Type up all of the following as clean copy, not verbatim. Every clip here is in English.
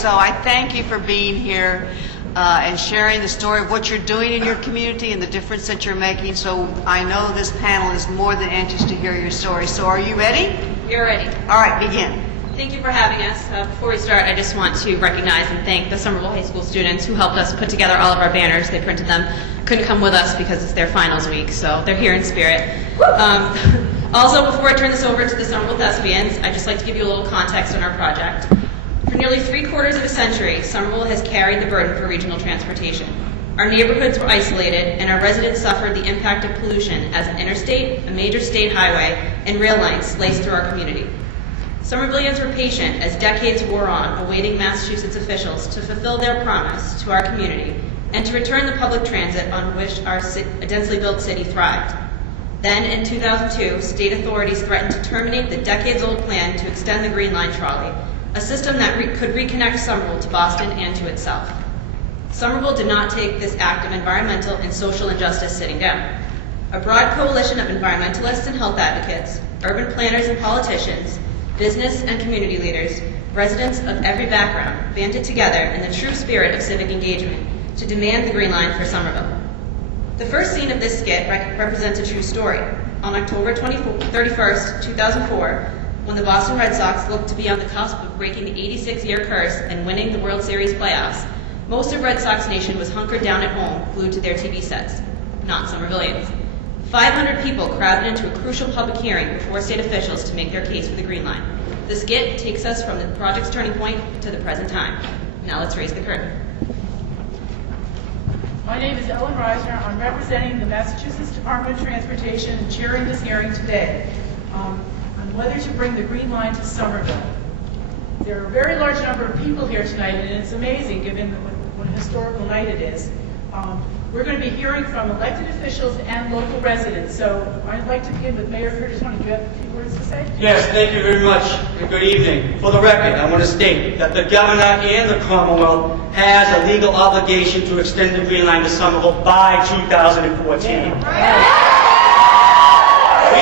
so I thank you for being here and sharing the story of what you're doing in your community and the difference that you're making. So I know this panel is more than anxious to hear your story. So are you ready? You're ready. All right, begin. Thank you for having us. Before we start, I just want to recognize and thank the Somerville High School students who helped us put together all of our banners. They printed them. Couldn't come with us because it's their finals week, so they're here in spirit. Also, before I turn this over to the Somerville Thespians, I'd just like to give you a little context on our project. For nearly 3/4 of a century, Somerville has carried the burden for regional transportation. Our neighborhoods were isolated, and our residents suffered the impact of pollution as an interstate, a major state highway, and rail lines laced through our community. Somervillians were patient as decades wore on, awaiting Massachusetts officials to fulfill their promise to our community and to return the public transit on which our densely built city thrived. Then, in 2002, state authorities threatened to terminate the decades-old plan to extend the Green Line trolley, a system that could reconnect Somerville to Boston and to itself. Somerville did not take this act of environmental and social injustice sitting down. A broad coalition of environmentalists and health advocates, urban planners and politicians, business and community leaders, residents of every background banded together in the true spirit of civic engagement to demand the Green Line for Somerville. The first scene of this skit represents a true story. On October 31st, 2004, when the Boston Red Sox looked to be on the cusp of breaking the 86-year curse and winning the World Series playoffs, most of Red Sox Nation was hunkered down at home, glued to their TV sets. Not Somervillians. 500 people crowded into a crucial public hearing before state officials to make their case for the Green Line. The skit takes us from the project's turning point to the present time. Now let's raise the curtain. My name is Ellen Reisner. I'm representing the Massachusetts Department of Transportation and chairing this hearing today on whether to bring the Green Line to Somerville. There are a very large number of people here tonight, and it's amazing given what a historical night it is. We're going to be hearing from elected officials and local residents. So I'd like to begin with Mayor Curtis. Want to have a few words to say? Yes, thank you very much, and good evening. For the record, I want to state that the Governor and the Commonwealth has a legal obligation to extend the Green Line to Somerville by 2014. We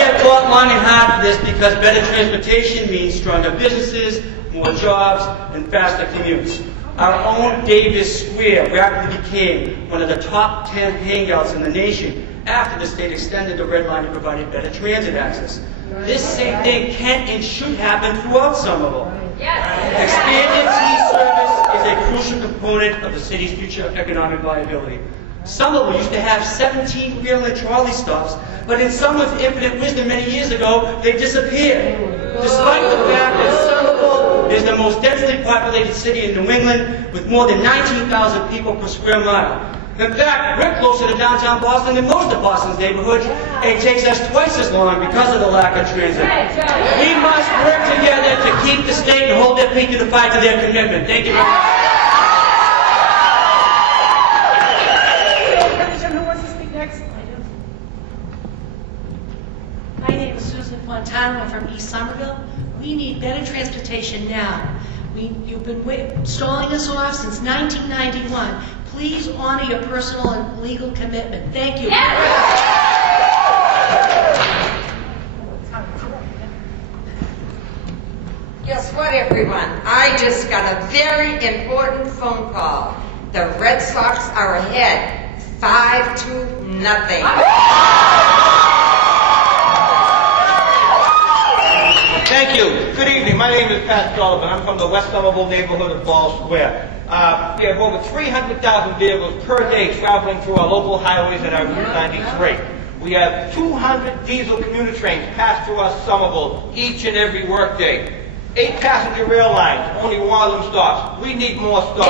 have fought long and hard for this because better transportation means stronger businesses, more jobs, and faster commutes. Our own Davis Square rapidly became one of the top 10 hangouts in the nation after the state extended the Red Line and provided better transit access. This same thing can and should happen throughout Somerville. Expanded T service is a crucial component of the city's future economic viability. Somerville used to have 17 rail and trolley stops, but in someone's infinite wisdom many years ago, they disappeared. Despite the fact that Somerville is the most densely populated city in New England, with more than 19,000 people per square mile. In fact, we're closer to downtown Boston than most of Boston's neighborhoods, and it takes us twice as long because of the lack of transit. We must work together to keep the state and hold their feet to the fire to their commitment. Thank you very much. My name is Susan Fontana. I'm from East Somerville. We need better transportation now. You've been stalling us off since 1991. Please honor your personal and legal commitment. Thank you. Guess what, everyone? I just got a very important phone call. The Red Sox are ahead, 5-0. Thank you. Good evening. My name is Pat Sullivan. I'm from the West Somerville neighborhood of Ball Square. We have over 300,000 vehicles per day traveling through our local highways and our Route 93. We have 200 diesel commuter trains pass through our Somerville each and every workday. 8 passenger rail lines, only one of them stops. We need more stops.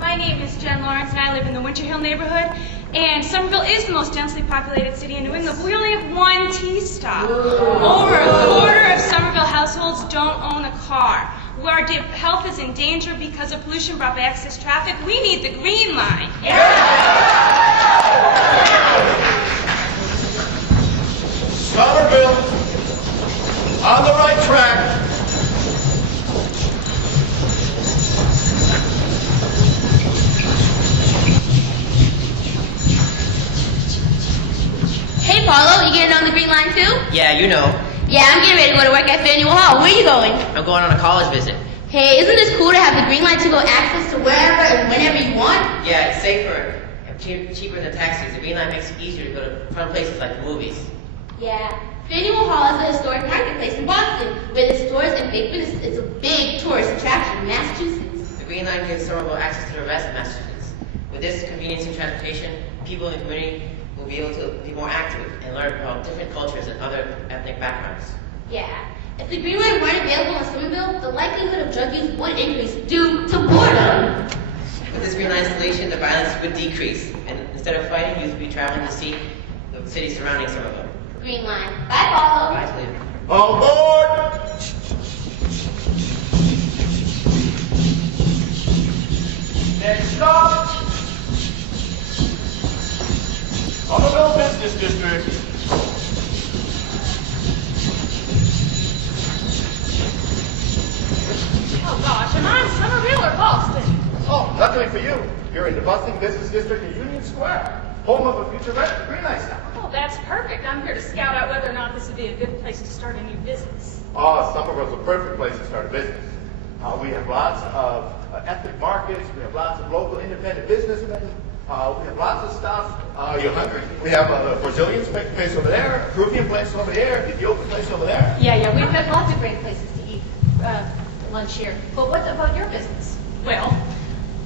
My name is Jen Lawrence, and I live in the Winter Hill neighborhood. And Somerville is the most densely populated city in New England, but we only have one T-stop. Over a quarter of Somerville households don't own a car. Our health is in danger because of pollution brought by excess traffic. We need the Green Line. Somerville, on the right track. Hey, Paulo, you getting on the Green Line too? Yeah, you know. Yeah, I'm getting ready to go to work at Faneuil Hall. Where are you going? I'm going on a college visit. Hey, isn't this cool to have the green line to go access to wherever and whenever you want? Yeah, it's safer and cheaper than taxis. The green line makes it easier to go to fun places like the movies. Yeah. Faneuil Hall is a historic marketplace in Boston, where the stores and big business. It's a big tourist attraction in Massachusetts. The green line gives Somerville access to the rest of Massachusetts. With this convenience and transportation, people in the community will be able to be more active and learn about different cultures and other ethnic backgrounds. Yeah. If the green line weren't available in Somerville, the likelihood of drug use would increase due to boredom. With this green line installation, the violence would decrease, and instead of fighting, youth would be traveling to see the city surrounding Somerville. Green line. Bye, Paulo. Bye, Toledo. All aboard! Next stop, Somerville Business District. Oh gosh, am I in Somerville or Boston? Oh, luckily for you, you're in the bustling business district in Union Square, home of a future green line stop. Oh, that's perfect. I'm here to scout out whether or not this would be a good place to start a new business. Oh, Somerville's a perfect place to start a business. We have lots of ethnic markets. We have lots of local independent businessmen. We have lots of stuff. You're hungry? We have a Brazilian place over there, a Peruvian place over there, Ethiopian place over there. Yeah, we've got lots of great places to eat lunch here. But what about your business? Well,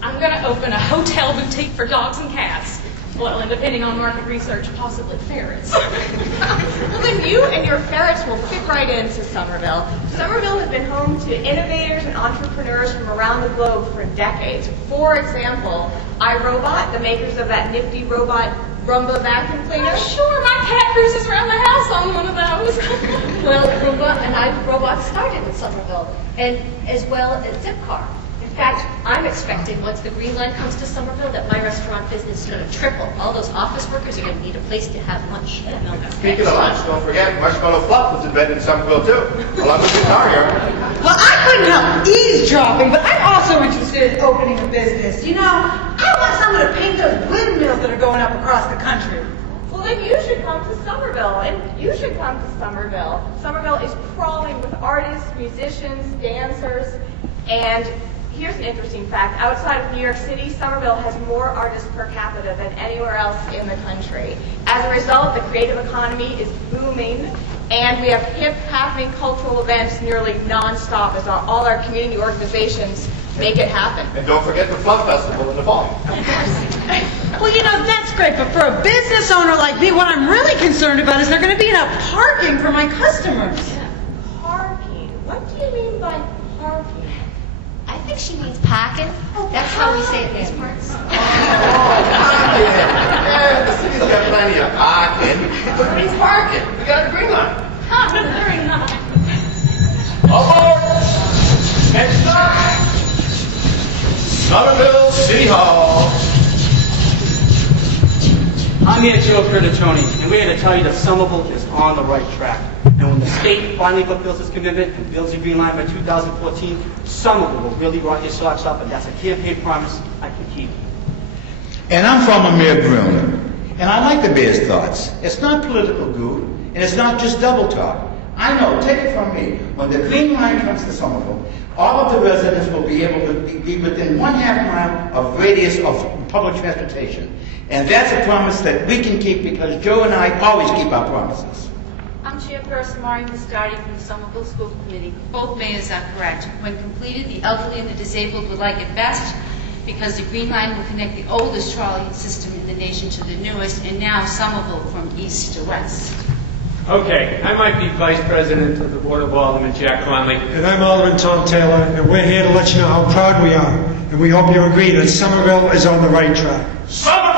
I'm going to open a hotel boutique for dogs and cats. Well, and depending on market research, possibly ferrets. Well, then you and your ferrets will fit right into Somerville. Somerville has been home to innovators and entrepreneurs from around the globe for decades. For example, iRobot, the makers of that nifty robot Roomba vacuum cleaner. Oh, sure, my cat cruises around the house on one of those. Well, Roomba and iRobot started in Somerville, and as well as Zipcar. In fact, I'm expecting once the green line comes to Somerville that my restaurant business is going to triple. All those office workers are going to need a place to have lunch. Speaking of lunch, don't forget, Marshmallow Fluff was invented in Somerville too, along with the Tarrier. Well, I couldn't help eavesdropping, but I'm also interested in opening a business. You know, I want someone to paint those windmills that are going up across the country. Well, then you should come to Somerville, and you should come to Somerville. Somerville is crawling with artists, musicians, dancers, and here's an interesting fact. Outside of New York City, Somerville has more artists per capita than anywhere else in the country. As a result, the creative economy is booming, and we have hip, happening cultural events nearly nonstop as all our community organizations make it happen. And don't forget the Fluff Festival in the fall. Well, you know, that's great, but for a business owner like me, what I'm really concerned about is there going to be enough parking for my customers. Yeah. Parking? What do you mean by parking? I think she means packing. That's how we say it in these parts. Yeah, the city's got plenty of parking, but it means parking. We got a green line. Very nice. Aboard! Next stop, Somerville City Hall. I'm here, Joe Curtatone, and we're here to tell you that Somerville is on the right track. And when the state finally fulfills its commitment and builds a green line by 2014, Somerville will really rock your socks off, and that's a campaign promise I can keep. And I'm from Amir Bruner, and I like the mayor's thoughts. It's not political goo, and it's not just double talk. I know, take it from me, when the green line comes to Somerville, all of the residents will be able to be within 1/2 mile of radius of public transportation. And that's a promise that we can keep because Joe and I always keep our promises. I'm Chairperson Maureen Mustardi from the Somerville School Committee. Both mayors are correct. When completed, the elderly and the disabled would like it best because the Green Line will connect the oldest trolley system in the nation to the newest, and now Somerville from east to west. Okay, I might be Vice President of the Board of Aldermen, Jack Conley. And I'm Alderman Tom Taylor, and we're here to let you know how proud we are, and we hope you agree that Somerville is on the right track. Somerville!